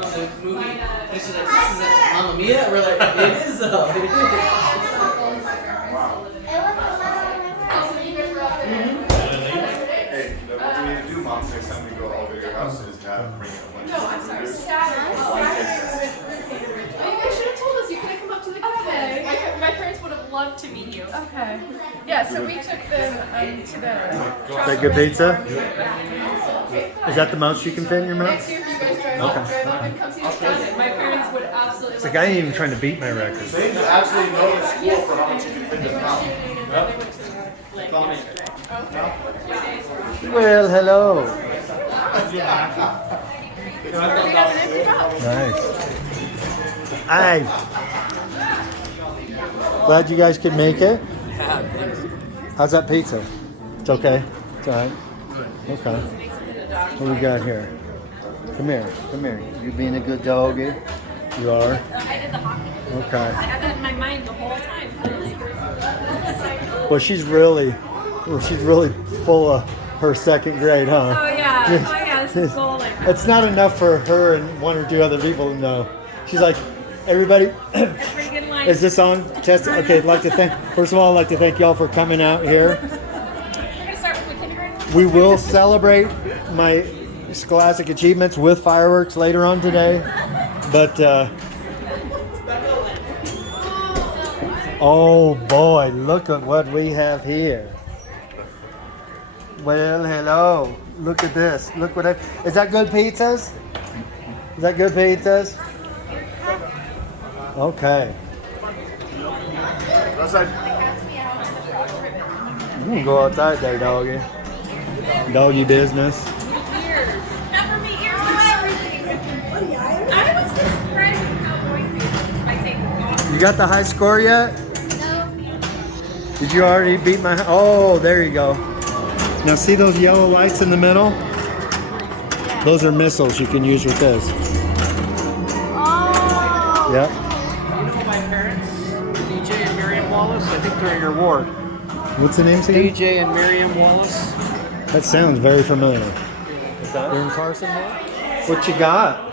This is Mamma Mia. We're like, it is though. It is. Hey, what we need to do, Mom, next time we go over to your house is not bring a bunch of food. Saturday. Oh, you guys should have told us. You could have come up to the cafe. My parents would have loved to meet you. Okay. Yeah, so we took them to the... Is that good pizza? Is that the most you can fit in your mouth? Next year, if you guys drive up and come see us down, my parents would absolutely It's like I ain't even trying to beat my record. They actually know the school for how much you can fit in the mouth. Well, hello. Nice. Hi. Glad you guys could make it. Yeah, thanks. How's that pizza? It's okay. It's alright. Okay. What we got here? Come here. Come here. You being a good doggy? You are? I did the hockey. Okay. I had that in my mind the whole time. Well, she's really full of her second grade, huh? Oh yeah. Oh yeah. This is goal. It's not enough for her and one or two other people to know. She's like, everybody, That's pretty good line. is this on? Test. Okay, I'd like to thank. First of all, I'd like to thank y'all for coming out here. We're gonna start with kindergarten. We will celebrate my scholastic achievements with fireworks later on today, but oh boy, look at what we have here. Well, hello. Look at this. Look what is that good pizzas? Is that good pizzas? Okay. You can go outside there, doggy. Doggy business. Not for me. Ears do everything. I was just surprised at how noisy I think. You got the high score yet? No. Did you already beat my? Oh, there you go. Now see those yellow lights in the middle? Yeah. Those are missiles you can use with this. Oh. Yep. You know my parents, DJ and Miriam Wallace? I think they're in your ward. What's the name again? DJ and Miriam Wallace. That sounds very familiar. Is that You're in Carson Hall? What you got?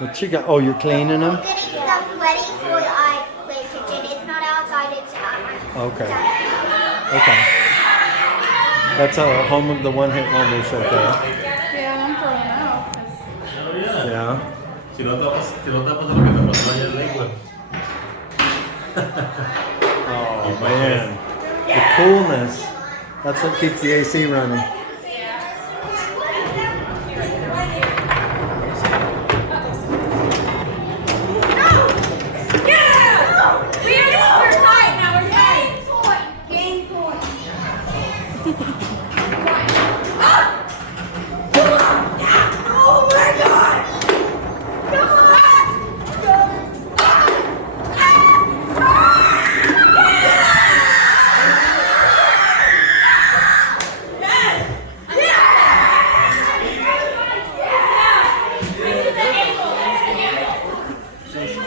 What you got? Oh, you're cleaning them? I'm getting them ready for the play kitchen. It's not outside, it's Okay. Okay. That's a home of the one-hit wonders right there. Yeah, I'm throwing out. Yeah. Si no tapas lo que te pasó ayer en Lakewood. Oh man, the coolness. That's what keeps the AC running.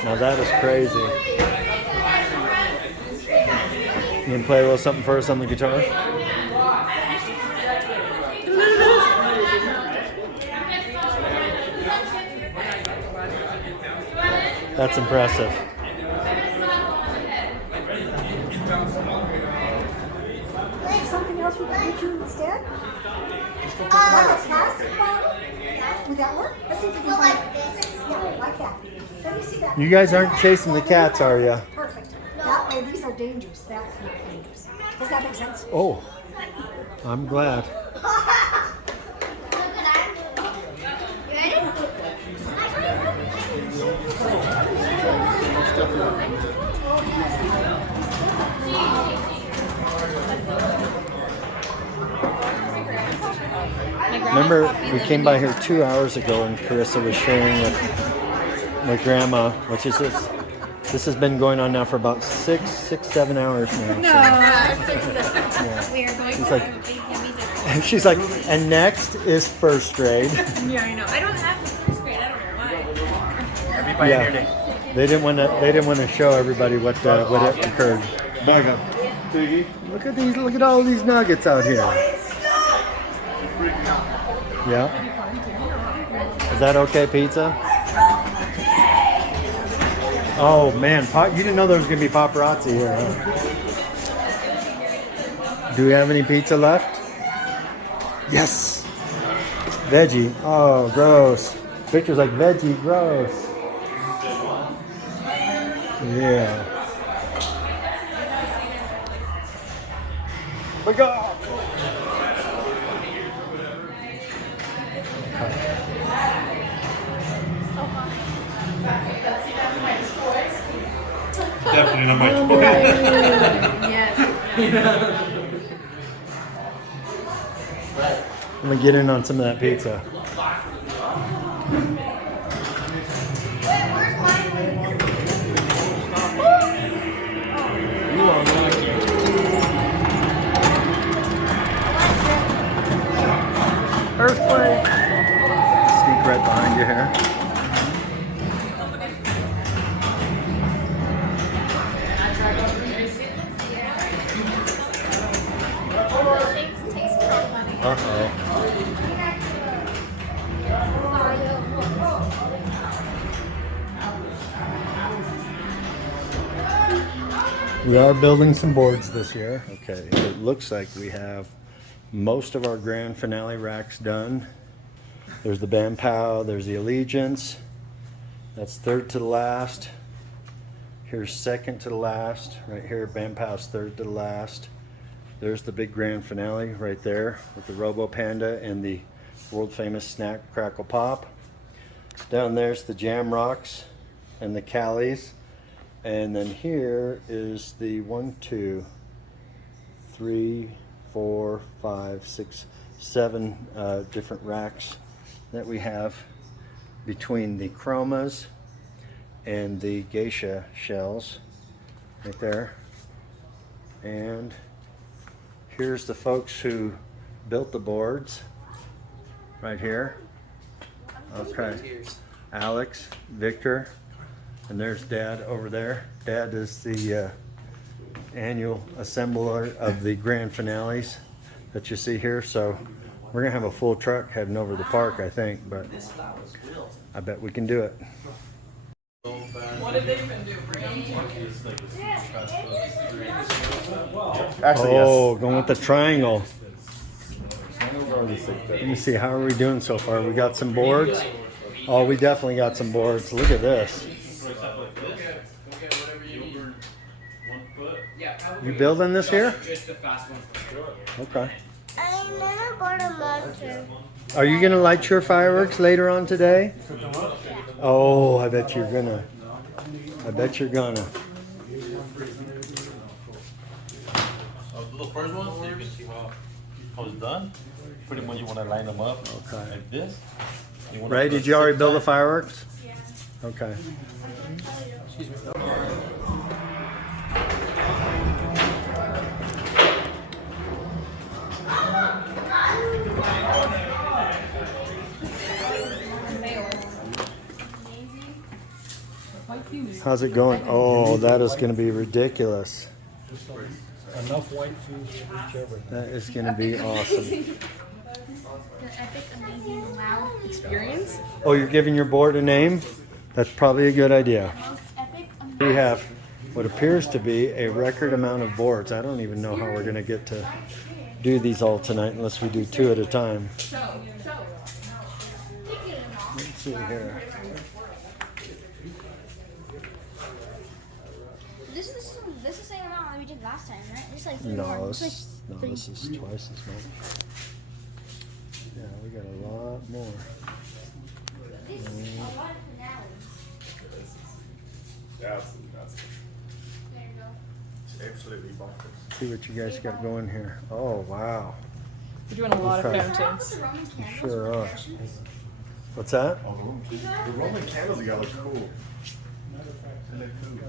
Now that is crazy. You can play a little something first on the guitar? That's impressive. Something else we can get you instead? Plastic bottle? Would that work? Let's see if we can like find this. Yeah, like that. Let me see that. You guys aren't chasing the cats, are you? Perfect. That way, these are dangerous. That's not dangerous. Does that make sense? Oh, I'm glad. You ready? Remember, we came by here 2 hours ago and Carissa was sharing with my grandma, which is this has been going on now for about 7 hours now. No, Yeah. we are going She's to like- have She's like, and next is first grade. Yeah, I know. I don't have the first grade. I don't know why. Everybody Yeah. here. They didn't want to show everybody what occurred. Back up. Piggy. Look at all these nuggets out here. Yeah. Is that okay, pizza? Oh man, you didn't know there was gonna be paparazzi here, huh? Do we have any pizza left? Yes. Veggie. Oh, gross. Victor's like veggie, gross. Yeah. We go. Definitely not my choice. Yes. I'm gonna get in on some of that pizza. Earthquake. Sneak right behind you here. Uh-oh. We are building some boards this year. Okay, it looks like we have most of our grand finale racks done. There's the Bam Pow, there's the Allegiance. That's third to the last. Here's second to the last. Right here, Bam Pow's third to the last. There's the big grand finale right there with the Robo Panda and the world famous Snack Crackle Pop. Down there's the Jam Rocks and the Callies. And then here is the 1, 2, 3, 4, 5, 6, 7 different racks that we have between the chromas and the geisha shells right there. And here's the folks who built the boards right here. Okay, Alex, Victor, and there's Dad over there. Dad is the annual assembler of the grand finales that you see here. So we're gonna have a full truck heading over to the park, I think, but I bet we can do it. What did they even do? Bring them to Actually, Oh, going with the triangle. Let me see, how are we doing so far? We got some boards. Oh, we definitely got some boards. Look at this. You building this here? Just the fast one for sure. Okay. I never bought a monster. Are you gonna light your fireworks later on today? Oh, I bet you're gonna. I bet you're gonna. The first one, so you can see how it's done. Pretty much you want to line them up like this. Ray, did you already build the fireworks? Yeah. Okay. How's it going? Oh, that is going to be ridiculous. Enough white fuse to reach everything. That is going to be awesome. The epic, amazing, wow experience. Oh, you're giving your board a name? That's probably a good idea. most epic, We have what appears to be a record amount of boards. I don't even know how we're going to get to do these all tonight unless we do 2 at a time. Let's see here. This is the same amount that we did last time, right? Just like 3 more. No, It's like this is twice as much. Yeah, we got a lot more. this is a lot of finales. Yeah, absolutely nuts. There you go. Absolutely bonkers. See what you guys got going here. Oh, wow. We're doing a lot of Okay. fountains. The Roman candles Sure were are. fashions. What's that? Oh, the Roman candles you got look cool. They look cool.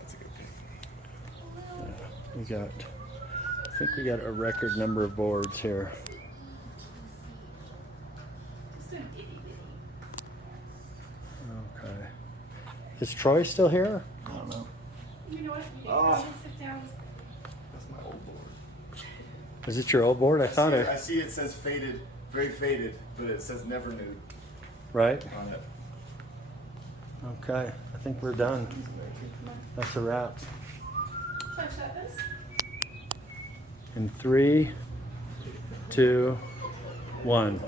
That's a good pick. We got, I think we got a record number of boards here. Okay. Is Troy still here? I don't know. You know what? You Oh. sit down. That's my old board. Is it your old board? I thought I it. see it says faded, very faded, but it says never nude. right? Oh, yeah. Okay, I think we're done. That's a wrap. Should I shut this? In 3, 2, 1.